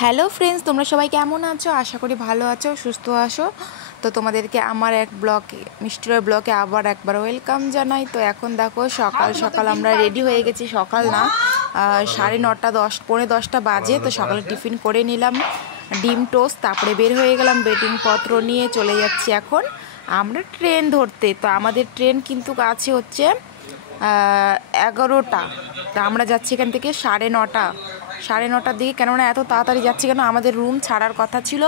Hello friends, তোমরা সবাই কেমন আছো? আশা করি ভালো আছো, সুস্থ আছো। তো তোমাদেরকে আমার এক ব্লগে, মিষ্টির ব্লগে আবার একবার ওয়েলকাম জানাই। তো এখন দেখো সকাল সকাল আমরা রেডি হয়ে গেছি। সকাল না, 9:30 10 বাজে। তো সকালে টিফিন করে নিলাম, ডিম টোস্ট, তারপরে বের হয়ে গেলাম বেডিংপত্র নিয়ে। চলে যাচ্ছি এখন আমরা ট্রেন ধরতে। তো আমাদের ট্রেন কিন্তু আছে হচ্ছে 11টা। তা আমরা যাচ্ছি এখান থেকে 9:30 দিকে। কেননা এত তাড়াতাড়ি যাচ্ছি কেন, আমাদের রুম ছাড়ার কথা ছিল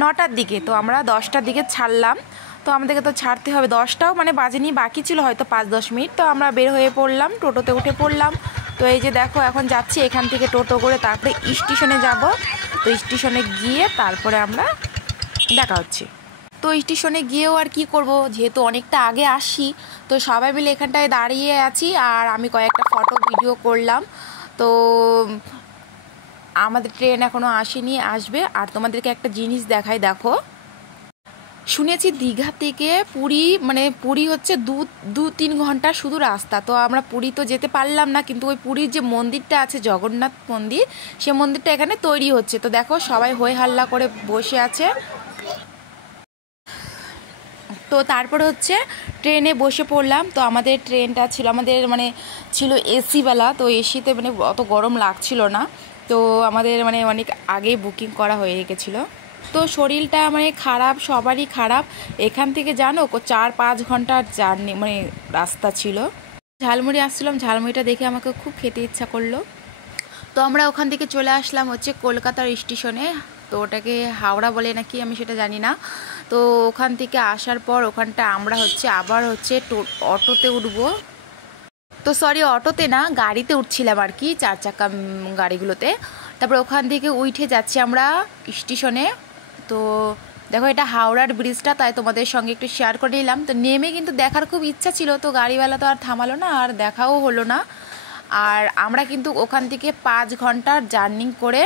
9টার দিকে। তো আমরা 10টার দিকে ছাড়লাম। তো আমাদেরকে তো ছাড়তে হবে, 10টাও মানে বাজেনি, বাকি ছিল হয়তো 5-10 মিনিট। তো আমরা বের হয়ে পড়লাম, টোটোতে উঠে পড়লাম। তো এই যে দেখো এখন যাচ্ছি এখান থেকে টোটো করে, তারপরে স্টেশনে যাব। তো স্টেশনে গিয়ে তারপরে আমরা দেখা হচ্ছে। তো স্টেশনে গিয়েও আর কি করব, যেহেতু অনেকটা আগে আসি, তো সবাই মিলে এখানটায় দাঁড়িয়ে আছি আর আমি কয়েকটা ফটো ভিডিও করলাম। তো আমাদের ট্রেন এখনও আসেনি, আসবে। আর তোমাদেরকে একটা জিনিস দেখাই, দেখো। শুনেছি দীঘা থেকে পুরী, মানে পুরী হচ্ছে 2-3 ঘন্টা শুধু রাস্তা। তো আমরা পুরী তো যেতে পারলাম না, কিন্তু ওই পুরীর যে মন্দিরটা আছে, জগন্নাথ মন্দির, সে মন্দিরটা এখানে তৈরি হচ্ছে। তো দেখো সবাই হই হাল্লা করে বসে আছে। তো তারপরে হচ্ছে ট্রেনে বসে পড়লাম। তো আমাদের ট্রেনটা ছিল, আমাদের মানে ছিল এসিওয়ালা। তো এসিতে মানে অত গরম লাগছিল না। তো আমাদের মানে অনেক আগেই বুকিং করা হয়ে গেছিলো। তো শরীরটা মানে খারাপ, সবারই খারাপ। এখান থেকে জানো 4-5 ঘন্টার জার্নি, মানে রাস্তা ছিল। ঝালমুড়ি আসছিলাম, ঝালমুড়িটা দেখে আমাকে খুব খেতে ইচ্ছা করলো। তো আমরা ওখান থেকে চলে আসলাম হচ্ছে কলকাতার স্টেশনে। তো ওটাকে হাওড়া বলে নাকি, আমি সেটা জানি না। তো ওখান থেকে আসার পর ওখানটা আমরা হচ্ছে আবার হচ্ছে অটোতে উঠবো। তো সরি, অটোতে না, গাড়িতে উঠছিলাম আর কি, 4 চাকা গাড়িগুলোতে। তারপর ওখান থেকে উঠে যাচ্ছি আমরা স্টেশনে। তো দেখো এটা হাওড়ার ব্রিজটা, তাই তোমাদের সঙ্গে একটু শেয়ার করে নিলাম। তো নেমে কিন্তু দেখার খুব ইচ্ছা ছিল, তো গাড়িওয়ালা তো আর থামালো না, আর দেখাও হলো না। আর আমরা কিন্তু ওখান থেকে 5 ঘন্টার জার্নি করে,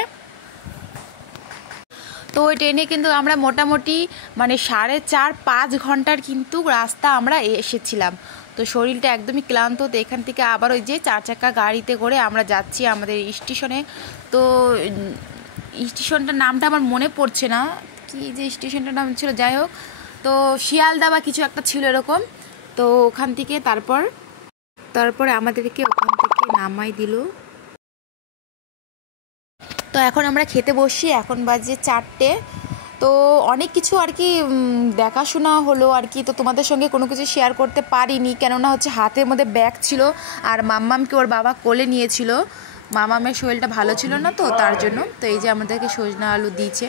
তো ওই ট্রেনে কিন্তু আমরা মোটামুটি মানে 4.5-5 ঘন্টার কিন্তু রাস্তা আমরা এসেছিলাম। তো শরীরটা একদমই ক্লান্ত। তো এখান থেকে আবার ওই যে 4 চাকা গাড়িতে করে আমরা যাচ্ছি আমাদের স্টেশনে। তো স্টেশনটার নামটা আমার মনে পড়ছে না, কি যে স্টেশনটার নাম ছিল, যাই হোক। তো শিয়ালদা বা কিছু একটা ছিল এরকম। তো ওখান থেকে তারপরে আমাদেরকে ওখান থেকে নামাই দিল। তো এখন আমরা খেতে বসি, এখন বাজে 4টে। তো অনেক কিছু আর কি দেখাশোনা হলো আর কি। তো তোমাদের সঙ্গে কোনো কিছু শেয়ার করতে পারিনি, কেননা হচ্ছে হাতের মধ্যে ব্যাগ ছিল আর মাম্মামকে ওর বাবা কোলে নিয়েছিল। মাম্মামের শরীরটা ভালো ছিল না, তো তার জন্য। তো এই যে আমাদেরকে সজনা আলু দিয়েছে,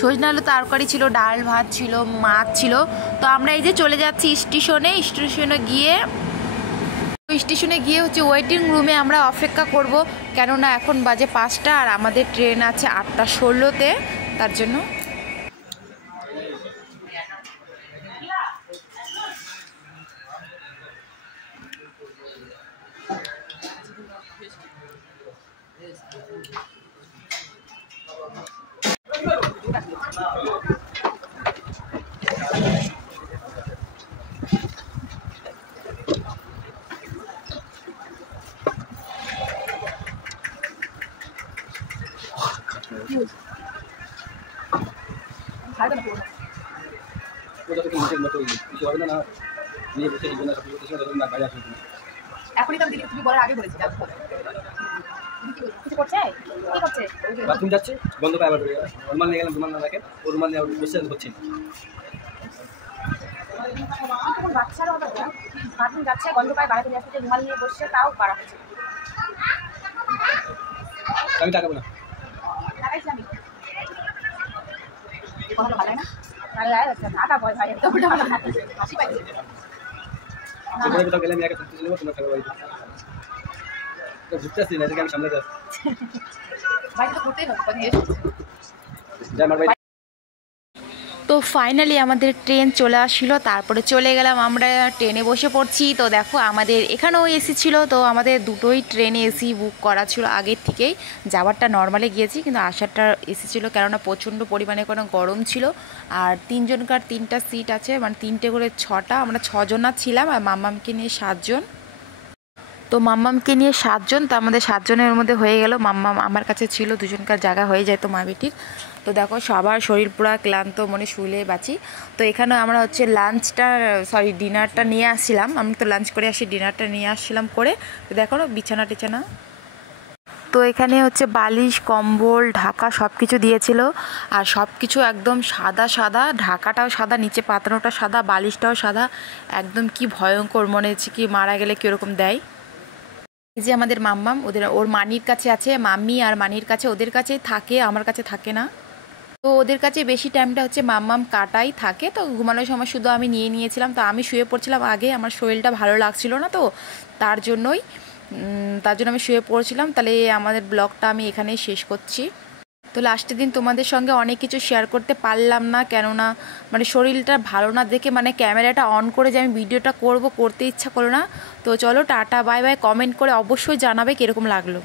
সজনা আলু তরকারি ছিল, ডাল ভাত ছিল, মাছ ছিল। তো আমরা এই যে চলে যাচ্ছি স্টেশনে গিয়ে হচ্ছে ওয়েটিং রুমে আমরা অপেক্ষা করব, কেননা এখন বাজে 5টা আর আমাদের ট্রেন আছে 8:16-তে, তার জন্য। এখনই তো দিদি, তুমি বলার আগে বলেছি কিছু করছে, কি করছে? বাথরুম যাচ্ছে, বন্ধ পায় আবার রুমাল নিয়ে গেলাম, রুমাল না রাখেন, ও রুমাল নিয়ে বসে হচ্ছে। বাচ্চারা বাথরুম যাচ্ছে, গন্ধ পায়, বাড়াতে নিয়ে আসছে, রুমাল নিয়ে বসছে, তাও পারা হচ্ছে। আমি টাকা বলা লাগাইছি আমি, কথাটা ভালো না, ভালো লাগে না, টাকা ভয় ভাই একদম হাসি পাইছে। গেলে আমি আগে ঘুরতে ছিল, তোমার টাকা বাড়ি ঘুরতে আসছি না, এটাকে আমি সামলাতে আসছি। ভাই তো ঘুরতেই হবে, যা আমার ভাই। তো ফাইনালি আমাদের ট্রেন চলে আসছিলো, তারপরে চলে গেলাম আমরা ট্রেনে বসে পড়ছি। তো দেখো আমাদের এখানেও এসি ছিল, তো আমাদের দুটোই ট্রেনে এসি বুক করা ছিল আগের থেকেই। যাওয়ারটা নর্মালে গিয়েছি, কিন্তু আসারটা এসি ছিল, কেননা প্রচণ্ড পরিমাণে কোনো গরম ছিল। আর 3 জনকার 3টা সিট আছে, মানে 3টে করে 6টা, আমরা 6 জনা ছিলাম, আর মাম্মামকে নিয়ে 7 জন। তো তো মাম্মামকে নিয়ে 7 জন, তো আমাদের 7 জনের মধ্যে হয়ে গেল। মাম্মাম আমার কাছে ছিল, দুজনকার জায়গা হয়ে যায় তো মা বেটির। তো দেখো সবার শরীর পুরো ক্লান্ত, মনে শুলে বাঁচি। তো এখানে আমরা হচ্ছে ডিনারটা নিয়ে আসছিলাম। আমি তো লাঞ্চ করে আসি, ডিনারটা নিয়ে আসছিলাম করে। তো দেখো বিছানা টিছানা, তো এখানে হচ্ছে বালিশ, কম্বল, ঢাকা সব কিছু দিয়েছিল। আর সব কিছু একদম সাদা সাদা, ঢাকাটাও সাদা, নিচে পাতানোটা সাদা, বালিশটাও সাদা। একদম কি ভয়ঙ্কর, মনে হচ্ছে কি মারা গেলে কীরকম দেয়। এই যে আমাদের মাম্মাম, ওর মানির কাছে আছে, মাম্মি আর মানির কাছে, ওদের কাছেই থাকে, আমার কাছে থাকে না। তো ওদের কাছে বেশি টাইমটা হচ্ছে মাম্মাম কাটাই থাকে। তো ঘুমানোর সময় শুধু আমি নিয়েছিলাম। তো আমি শুয়ে পড়ছিলাম আগে, আমার শরীরটা ভালো লাগছিল না, তো তার জন্য আমি শুয়ে পড়ছিলাম। তাহলে আমাদের ব্লগটা আমি এখানেই শেষ করছি। তো লাস্টের দিন তোমাদের সঙ্গে অনেক কিছু শেয়ার করতে পারলাম না, কেননা মানে শরীরটা ভালো না দেখে মানে ক্যামেরাটা অন করে যে আমি ভিডিওটা করতে ইচ্ছা করলো না। তো চলো টাটা বাই বাই, কমেন্ট করে অবশ্যই জানাবে কীরকম লাগলো।